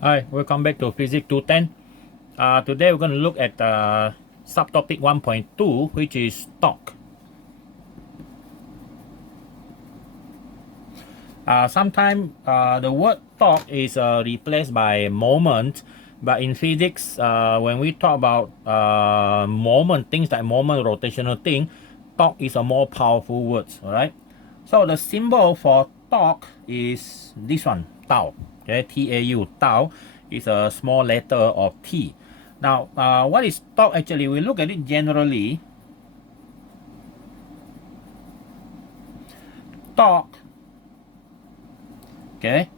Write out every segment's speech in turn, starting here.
Hi, welcome back to Physics 210. Today we're going to look at subtopic 1.2, which is torque. Sometimes the word torque is replaced by moment, but in physics, when we talk about moment, things like moment, rotational thing, torque is a more powerful word, all right? So the symbol for torque is this one, tau. Okay, T-A-U, tau is a small letter of T. Now, what is torque actually? We look at it generally. Torque, okay,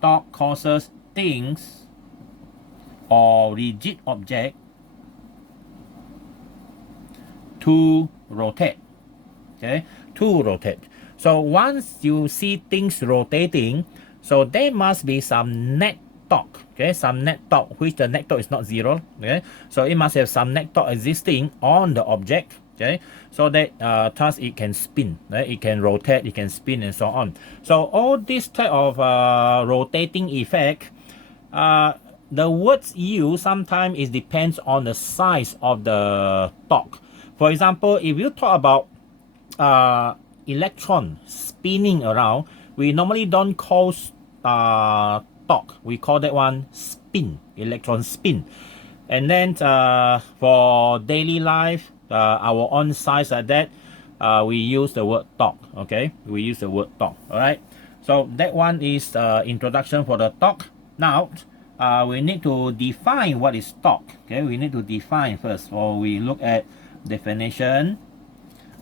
torque causes things or rigid object to rotate. Okay, to rotate. So once you see things rotating, so there must be some net torque. Okay, some net torque, which the net torque is not zero. Okay, so it must have some net torque existing on the object. Okay, so that thus it can spin, right? It can rotate, it can spin, and so on. So all this type of rotating effect, the words used sometimes it depends on the size of the torque. For example, if you talk about electron spinning around, we normally don't call torque. We call that one spin, electron spin. And then for daily life, our own size like that, we use the word torque. Okay, we use the word torque. All right. So that one is introduction for the torque. Now, we need to define what is torque. Okay, we need to define first. So we look at definition.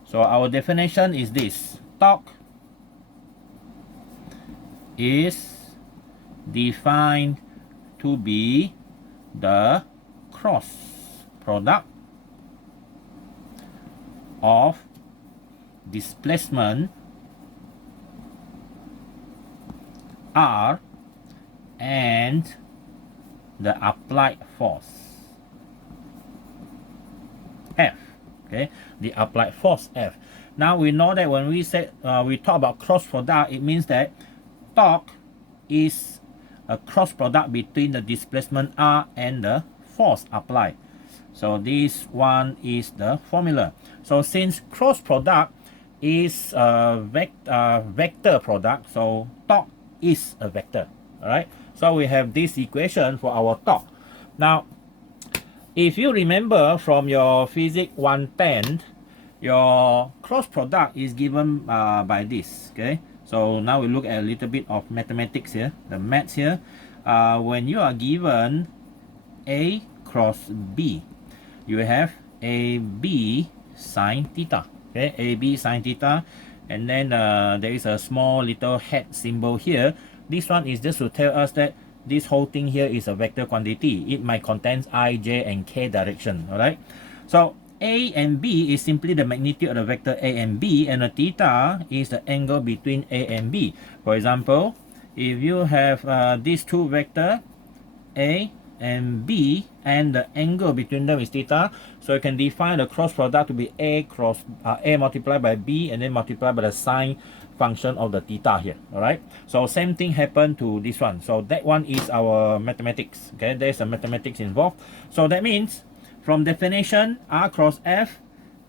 So our definition is this: torque is defined to be the cross product of displacement R and the applied force F. Okay, the applied force F. Now we know that when we say we talk about cross product, it means that torque is a cross product between the displacement R and the force applied. So this one is the formula. So since cross product is a vector product, so torque is a vector. All right. So we have this equation for our torque. Now, if you remember from your Physics 110, your cross product is given by this. Okay. So now we look at a little bit of mathematics here, the maths here. When you are given A cross B, you have AB sine theta. Okay, AB sine theta, and then there is a small little hat symbol here. This one is just to tell us that this whole thing here is a vector quantity. It might contain I, J, and K direction. All right. So A and B is simply the magnitude of the vector A and B, and the theta is the angle between A and B. For example, if you have these two vectors, A and B, and the angle between them is theta, so you can define the cross product to be A multiplied by B, and then multiplied by the sine function of the theta here. All right. So same thing happened to this one. So that one is our mathematics. Okay, there's a mathematics involved. So that means from definition R cross F,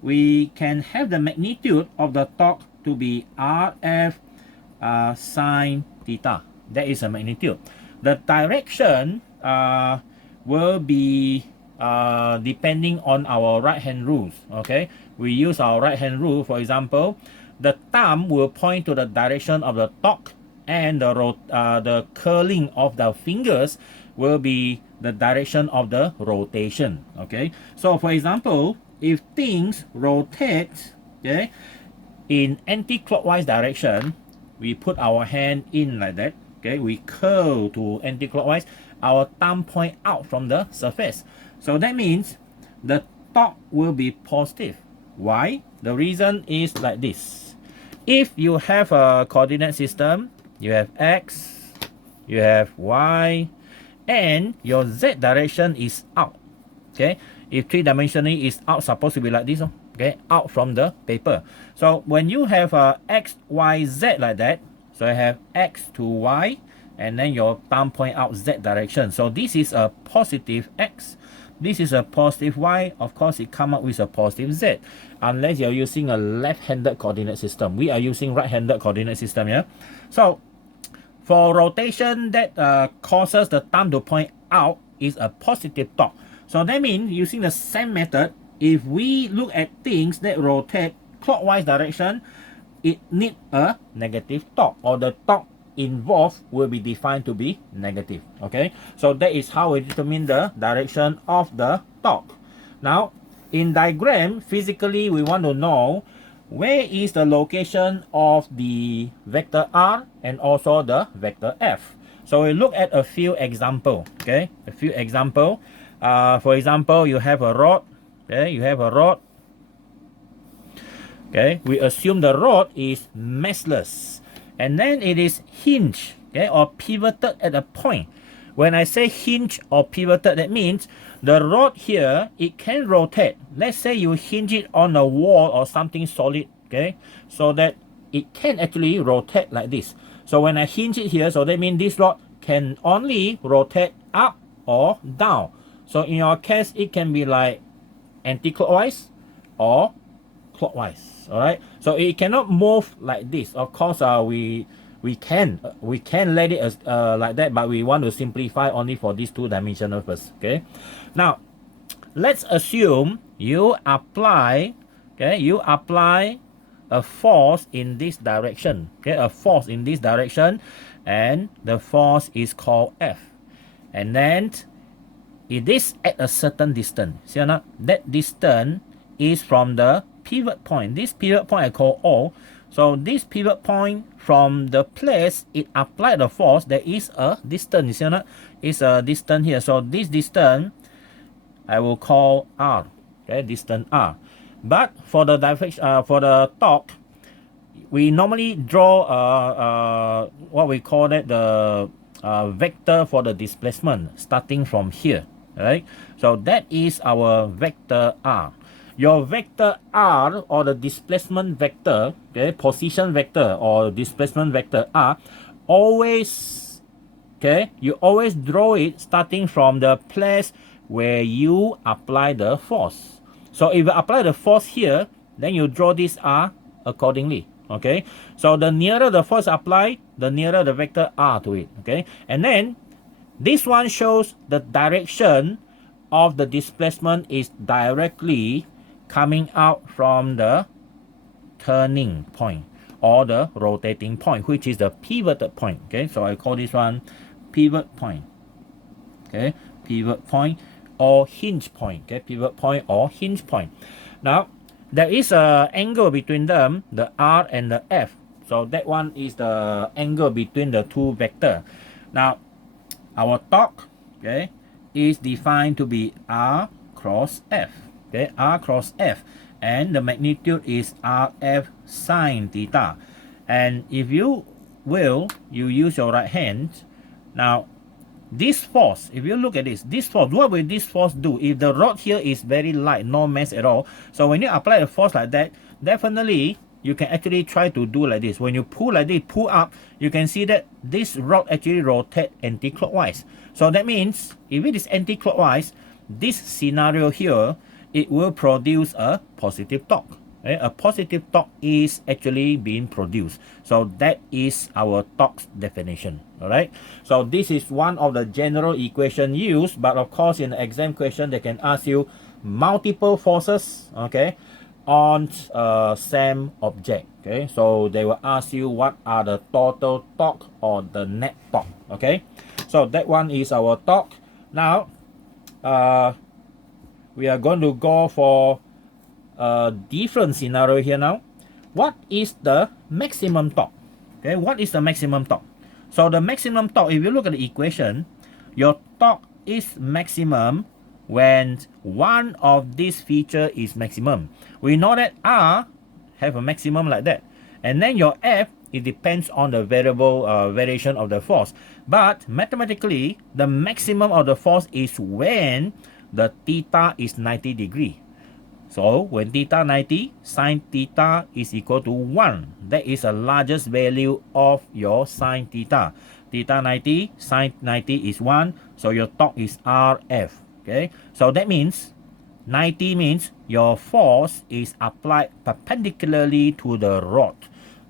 we can have the magnitude of the torque to be RF sine theta. That is a magnitude. The direction will be depending on our right hand rules. Okay, we use our right hand rule. For example, the thumb will point to the direction of the torque, and the curling of the fingers will be the direction of the rotation. Okay, so for example, if things rotate, okay, in anti-clockwise direction, we put our hand in like that. Okay, we curl to anti-clockwise. Our thumb point out from the surface. So that means the torque will be positive. Why? The reason is like this. If you have a coordinate system, you have X, you have Y, and your Z direction is out. Okay, if three-dimensionally is out, supposed to be like this. Okay, out from the paper. So when you have X, Y, Z like that, so I have X to Y, and then your thumb point out Z direction. So this is a positive X. This is a positive Y. Of course, it come up with a positive Z, unless you're using a left-handed coordinate system. We are using right-handed coordinate system, yeah? So for rotation that causes the thumb to point out is a positive torque. So that means using the same method, if we look at things that rotate clockwise direction, it needs a negative torque, or the torque involved will be defined to be negative. Okay, so that is how we determine the direction of the torque. Now in diagram, physically we want to know where is the location of the vector R and also the vector F. So we look at a few example. Okay, a few example. For example, you have a rod. Okay, you have a rod. Okay, we assume the rod is massless, and then it is hinged, okay, or pivoted at a point. When I say hinge or pivoted, that means the rod here, it can rotate. Let's say you hinge it on a wall or something solid, okay, so that it can actually rotate like this. So when I hinge it here, so that means this rod can only rotate up or down. So in your case, it can be like anti-clockwise or clockwise. All right, so it cannot move like this. Of course, we can let it as like that, but we want to simplify only for these two-dimensional first. Okay, now let's assume you apply a force in this direction. Okay, a force in this direction, and the force is called F, and then it is at a certain distance. See or not? That distance is from the pivot point. This pivot point I call O. So this pivot point from the place it applied the force, there is a distance. You know, it's a distance here. So this distance I will call R. Okay, distance R. But for the direction, for the torque, we normally draw what we call it the vector for the displacement starting from here. Right. So that is our vector R. Your vector R, or the displacement vector, okay, position vector or displacement vector R, always, okay, you always draw it starting from the place where you apply the force. So if you apply the force here, then you draw this R accordingly. Okay, so the nearer the force applied, the nearer the vector R to it. Okay, and then this one shows the direction of the displacement is directly coming out from the turning point or the rotating point, which is the pivoted point. Okay, so I call this one pivot point. Okay, pivot point or hinge point. Okay, pivot point or hinge point. Now there is a angle between them, the R and the F. So that one is the angle between the two vectors. Now our torque, okay, is defined to be R cross F. Okay, R cross F, and the magnitude is RF sine theta. And if you will, you use your right hand. Now this force, if you look at this force, what will this force do? If the rod here is very light, no mass at all, so when you apply a force like that, definitely you can actually try to do like this. When you pull like this, pull up, you can see that this rod actually rotates anti-clockwise. So that means if it is anti-clockwise, this scenario here, it will produce a positive torque. Okay? A positive torque is actually being produced. So that is our torque definition. All right. So this is one of the general equation used, but of course in the exam question they can ask you multiple forces, okay, on same object. Okay, so they will ask you what are the total torque or the net torque. Okay, so that one is our torque. Now we are going to go for a different scenario here now. What is the maximum torque? Okay, what is the maximum torque? So the maximum torque, if you look at the equation, your torque is maximum when one of these feature is maximum. We know that R have a maximum like that. And then your F, it depends on the variable variation of the force. But mathematically, the maximum of the force is when the theta is 90 degree. So when theta 90, sine theta is equal to 1. That is the largest value of your sine theta. theta 90, sine 90 is 1, so your torque is Rf. Okay, so that means 90 means your force is applied perpendicularly to the rod.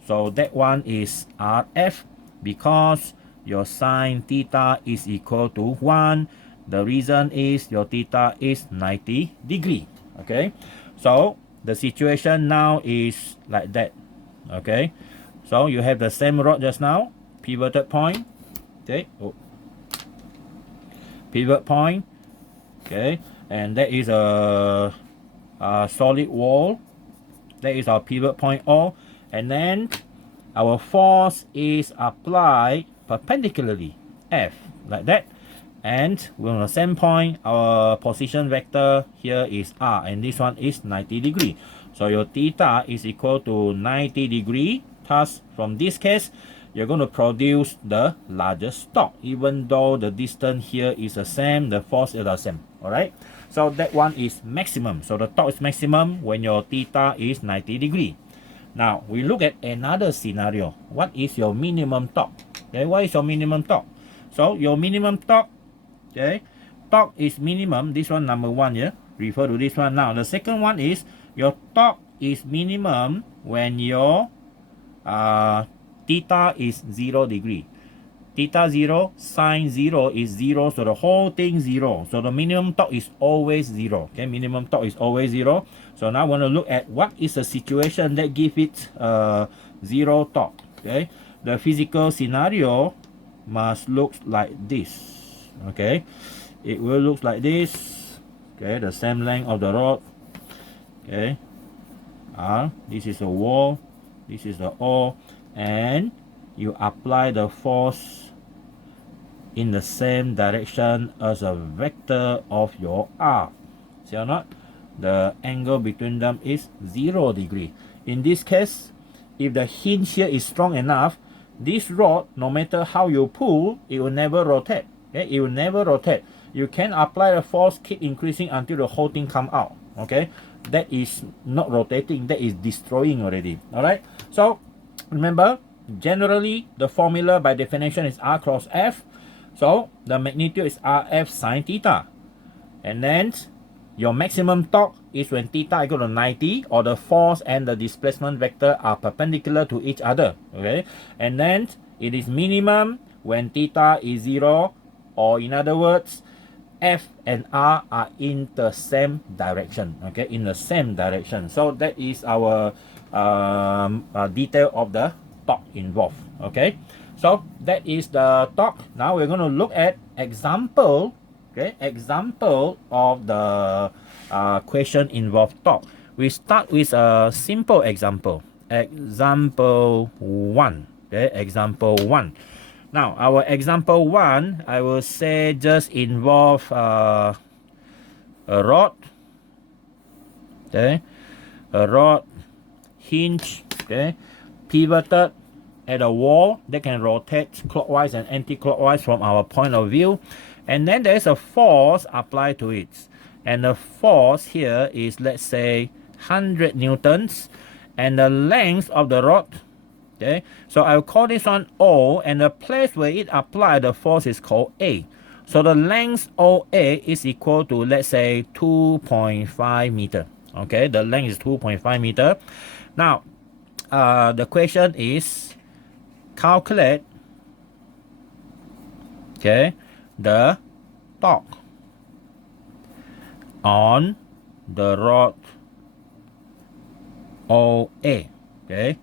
So that one is Rf because your sine theta is equal to 1. The reason is your theta is 90 degree. Okay, so the situation now is like that. Okay, so you have the same rod just now, pivoted point. Okay, pivot point. Okay, and that is a solid wall. That is our pivot point O, and then our force is applied perpendicularly, F, like that. And we're on the same point, our position vector here is R, and this one is 90 degree. So your theta is equal to 90 degree. Thus, from this case, you're going to produce the largest torque. Even though the distance here is the same, the force is the same. Alright? So that one is maximum. So the torque is maximum when your theta is 90 degree. Now, we look at another scenario. What is your minimum torque? Okay, what is your minimum torque? So your minimum torque, okay, torque is minimum. This one number 1 here. Refer to this one now. The second one is your torque is minimum when your theta is 0 degree. Theta 0, sine 0 is 0, so the whole thing 0. So the minimum torque is always 0. Okay, minimum torque is always 0. So now I want to look at what is the situation that give it 0 torque. Okay, the physical scenario must look like this. Okay, it will look like this. Okay, the same length of the rod. Okay, this is the wall, this is the O, and you apply the force in the same direction as a vector of your R. See or not? The angle between them is 0 degree. In this case, if the hinge here is strong enough, this rod, no matter how you pull, it will never rotate. Okay, it will never rotate. You can apply the force, keep increasing until the whole thing come out. Okay, that is not rotating, that is destroying already. Alright, so remember, generally the formula by definition is R cross F. So the magnitude is Rf sine theta, and then your maximum torque is when theta equal to 90, or the force and the displacement vector are perpendicular to each other. Okay, and then it is minimum when theta is 0, or in other words, F and R are in the same direction. Okay, in the same direction. So that is our detail of the torque involved. Okay, so that is the torque. Now we're going to look at example. Okay, example of the question involved torque. We start with a simple example. Example 1. Okay, example 1. Now our example 1, I will say, just involve a rod. Okay, a rod, hinge, okay, pivoted at a wall that can rotate clockwise and anti-clockwise from our point of view, and then there is a force applied to it, and the force here is, let's say, 100 newtons, and the length of the rod, okay, so I'll call this one O, and the place where it applied the force is called A. So the length OA is equal to, let's say, 2.5 meter. Okay, the length is 2.5 meter. Now the question is calculate, okay, the torque on the rod OA, okay,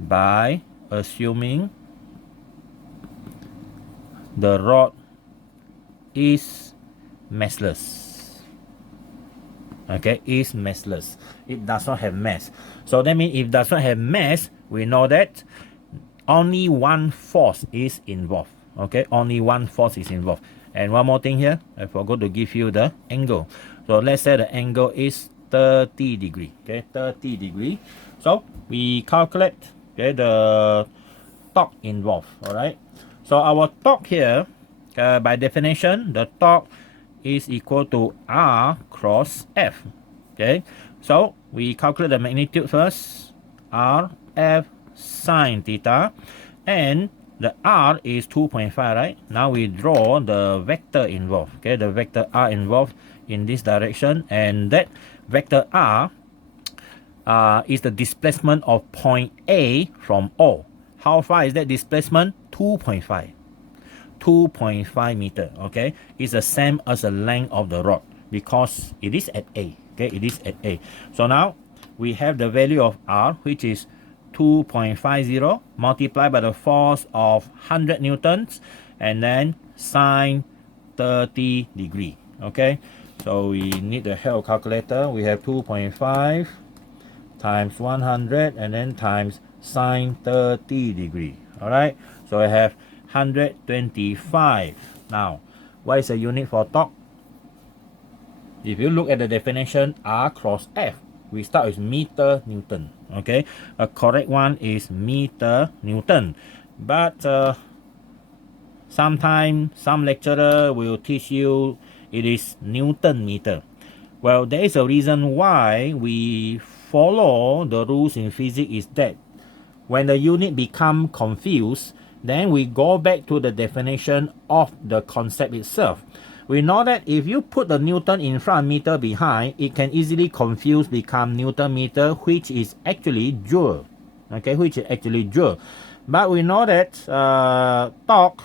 by assuming the rod is massless. Okay, is massless. It does not have mass. So that means if it does not have mass, we know that only one force is involved. Okay, only one force is involved. And one more thing here, I forgot to give you the angle. So let's say the angle is 30 degree. Okay, 30 degree. So we calculate, okay, the torque involved. All right. So our torque here, by definition, the torque is equal to R cross F. Okay, so we calculate the magnitude first, R F sine theta, and the R is 2.5, right? Now we draw the vector involved, okay? The vector R involved in this direction, and that vector R is the displacement of point A from O. How far is that displacement? 2.5. 2.5 meter, okay? It's the same as the length of the rod because it is at A, okay? It is at A. So now we have the value of R, which is 2.50 multiplied by the force of 100 newtons and then sine 30 degree, okay? So we need the help calculator. We have 2.5 times 100 and then times sine 30 degree. All right, so I have 125. Now, what is the unit for torque? If you look at the definition, R cross F, we start with meter Newton. Okay, a correct one is meter Newton, but sometimes some lecturer will teach you it is Newton meter. Well, there is a reason why we follow the rules in physics is that when the unit become confused, then we go back to the definition of the concept itself. We know that if you put the Newton in front, meter behind, it can easily confuse become Newton meter, which is actually joule. Okay, which is actually joule. But we know that torque,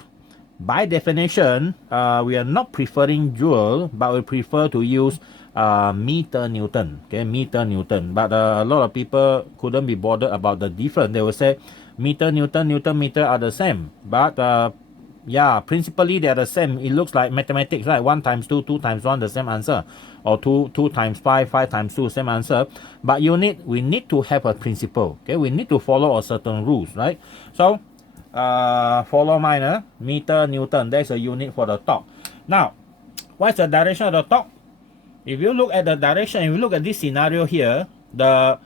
by definition, we are not preferring joule, but we prefer to use meter Newton. Okay, meter Newton. But a lot of people couldn't be bothered about the difference. They will say meter Newton, Newton meter are the same. But yeah, principally they are the same. It looks like mathematics, right? 1 times 2, 2 times 1, the same answer. Or 2 times 5, 5 times 2, same answer. But we need to have a principle. Okay, we need to follow a certain rules, right? So follow mine, meter Newton. That's a unit for the torque. Now, what's the direction of the torque? If you look at the direction, if you look at this scenario here, the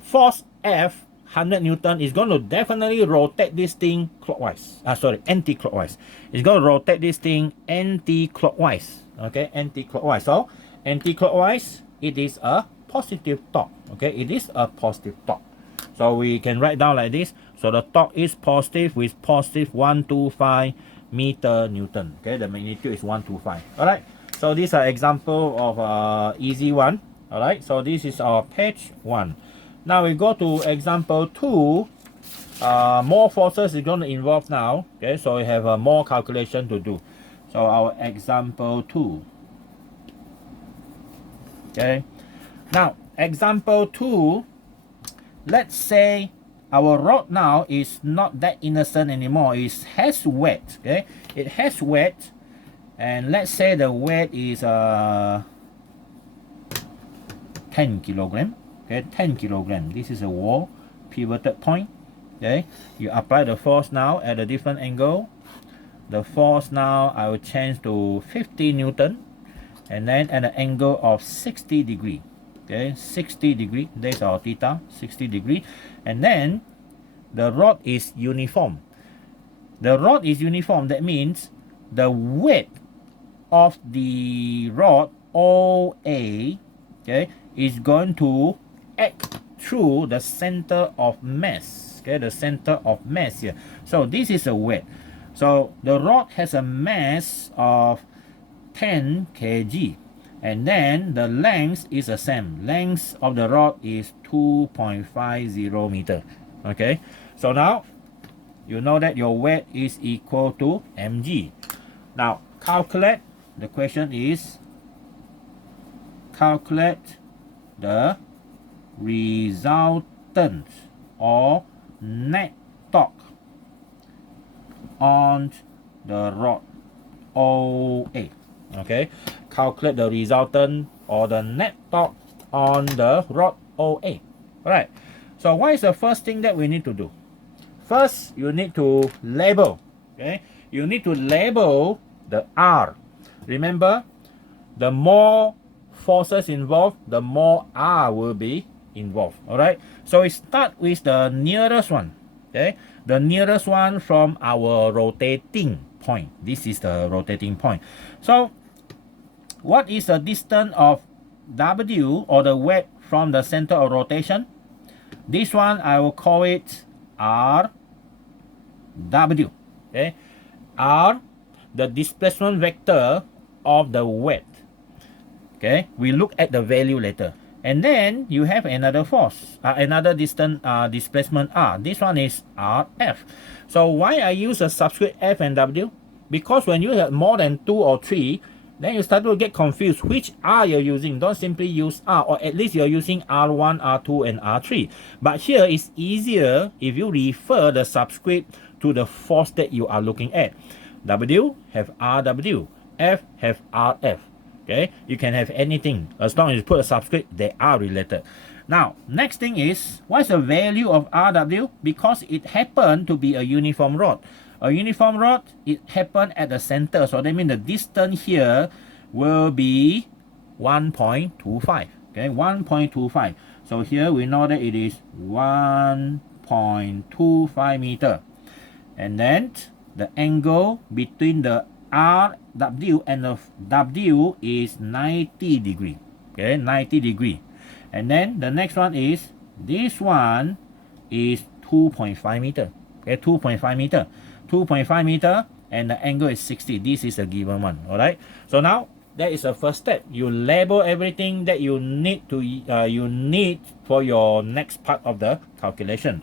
force F, 100 Newton, is going to definitely rotate this thing clockwise. Anti-clockwise. It's going to rotate this thing anti-clockwise. Okay, anti-clockwise. So, anti-clockwise, it is a positive torque. Okay, it is a positive torque. So, we can write down like this. So, the torque is positive with positive 125 meter Newton. Okay, the magnitude is 125. Alright. So these are example of easy one. Alright, so this is our page 1. Now we go to example 2. More forces is going to involve now. Okay, so we have more calculation to do. So our example 2. Okay, now example 2. Let's say our rod now is not that innocent anymore. It has weight. Okay, it has weight. And let's say the weight is 10 kilogram. Okay, 10 kilogram. This is a wall pivoted point. Okay, you apply the force now at a different angle. The force now I will change to 50 Newton, and then at an angle of 60 degree. Okay, 60 degree. That's our theta, 60 degree. And then the rod is uniform. The rod is uniform. That means the weight of the rod OA, okay, is going to act through the center of mass. Okay, the center of mass here. So this is a weight. So the rod has a mass of 10 kg, and then the length is the same. Length of the rod is 2.50 meter. Okay, so now you know that your weight is equal to mg. Now calculate. The question is calculate the resultant or net torque on the rod OA. Okay, calculate the resultant or the net torque on the rod OA. Alright, so what is the first thing that we need to do? First, you need to label. Okay, you need to label the R. Remember, the more forces involved, the more R will be involved. Alright, so we start with the nearest one. Okay, the nearest one from our rotating point. This is the rotating point. So what is the distance of W, or the weight from the center of rotation? This one I will call it R. W. Okay, R, the displacement vector of the weight. Okay, we look at the value later. And then you have another force, another distant displacement R. This one is RF. So why I use a subscript F and W? Because when you have more than 2 or 3, then you start to get confused which R you're using. Don't simply use R, or at least you're using R1, R2, and R3. But here it's easier if you refer the subscript to the force that you are looking at. W have RW, F have RF. Okay, you can have anything as long as you put a subscript, they are related. Now, next thing is, what's the value of RW? Because it happened to be a uniform rod. A uniform rod, it happened at the center. So that means the distance here will be 1.25. Okay, 1.25. So here we know that it is 1.25 meter. And then the angle between the RW and the W is 90 degree. Okay, 90 degree. And then the next one is, this one is 2.5 meter. Okay, 2.5 meter. 2.5 meter and the angle is 60. This is a given one. Alright. So now that is the first step. You label everything that you need to for your next part of the calculation.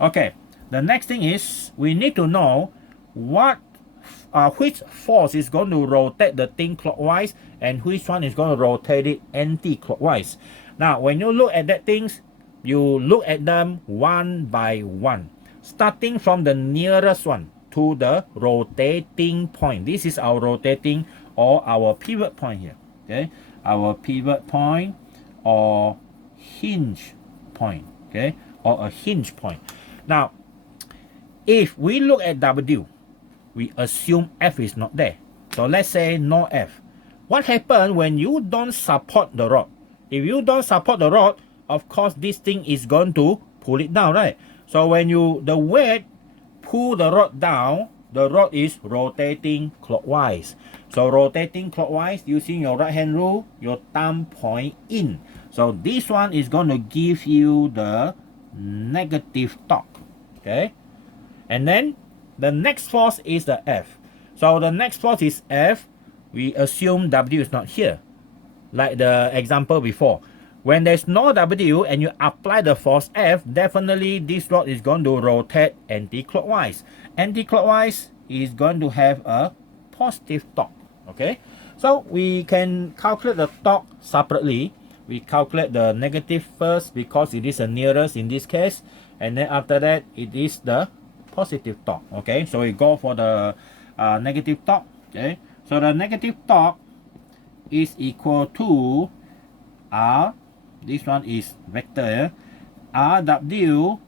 Okay. The next thing is, we need to know which force is going to rotate the thing clockwise and which one is going to rotate it anti-clockwise. Now, when you look at that things, you look at them one by one, starting from the nearest one to the rotating point. This is our rotating or our pivot point here. Okay, our pivot point or hinge point. Okay, or a hinge point. Now, if we look at W, we assume F is not there. So let's say no F. What happens when you don't support the rod? If you don't support the rod, of course this thing is going to pull it down, right? So when the weight pull the rod down, the rod is rotating clockwise. So rotating clockwise, using your right hand rule, your thumb point in. So this one is going to give you the negative torque. Okay, and then the next force is the F. So the next force is F. We assume W is not here, like the example before. When there's no W and you apply the force F, definitely this rod is going to rotate anti-clockwise. Anti-clockwise is going to have a positive torque. Okay, so we can calculate the torque separately. We calculate the negative first because it is the nearest in this case, and then after that it is the positive torque. Okay, so we go for the negative torque. Okay, so the negative torque is equal to R, this one is vector, RW,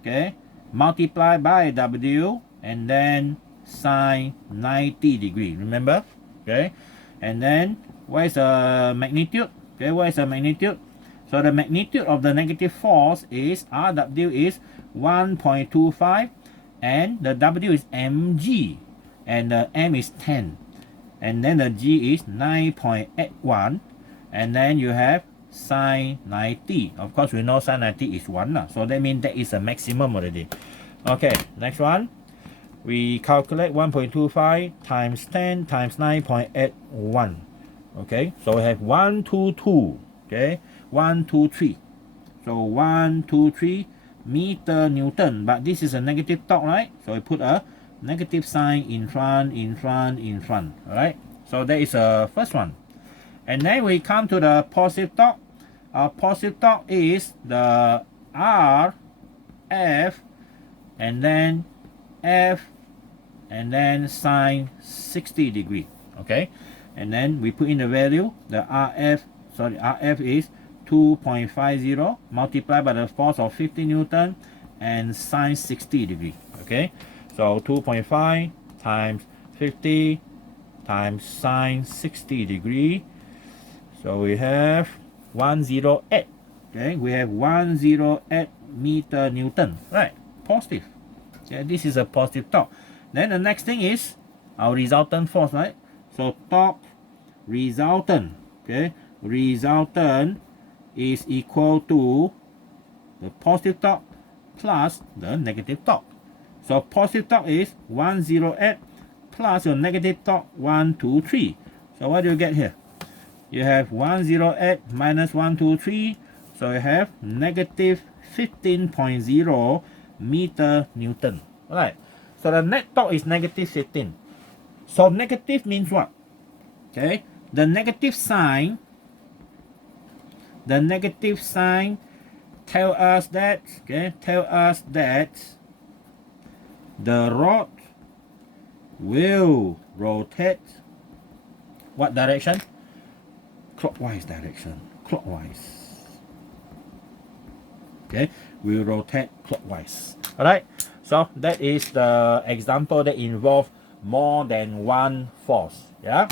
okay, multiplied by W, and then sine 90 degree, remember? Okay, and then where is the magnitude? Okay, where is the magnitude? So the magnitude of the negative force is RW is 1.25, and the W is mg, and the m is 10, and then the g is 9.81, and then you have sine 90. Of course, we know sine 90 is 1, so that means that is a maximum already. Okay, next one. We calculate 1.25 times 10 times 9.81. Okay, so we have 122. Okay, 123. So 123 meter Newton, but this is a negative torque, right? So we put a negative sign in front. Alright, so that is the first one. And then we come to the positive torque. Our positive torque is the R, F, and then F, and then sine 60 degree. Okay, and then we put in the value. The RF is 2.50 multiplied by the force of 50 Newton and sine 60 degree. Okay, so 2.5 times 50 times sine 60 degree. So we have 108. Okay, we have 108 meter Newton. Right, positive. Okay, this is a positive torque. Then the next thing is our resultant force, right? So torque resultant. Okay, resultant is equal to the positive torque plus the negative torque. So positive torque is 10F plus your negative torque 123. So what do you get here? You have 10F minus 123. So you have negative 15.0 meter Newton. Alright. So the net torque is negative 15. So negative means what? Okay. The negative sign tell us that the rod will rotate what direction? Clockwise direction. Clockwise. Okay, will rotate clockwise. Alright, so that is the example that involves more than one force. Yeah.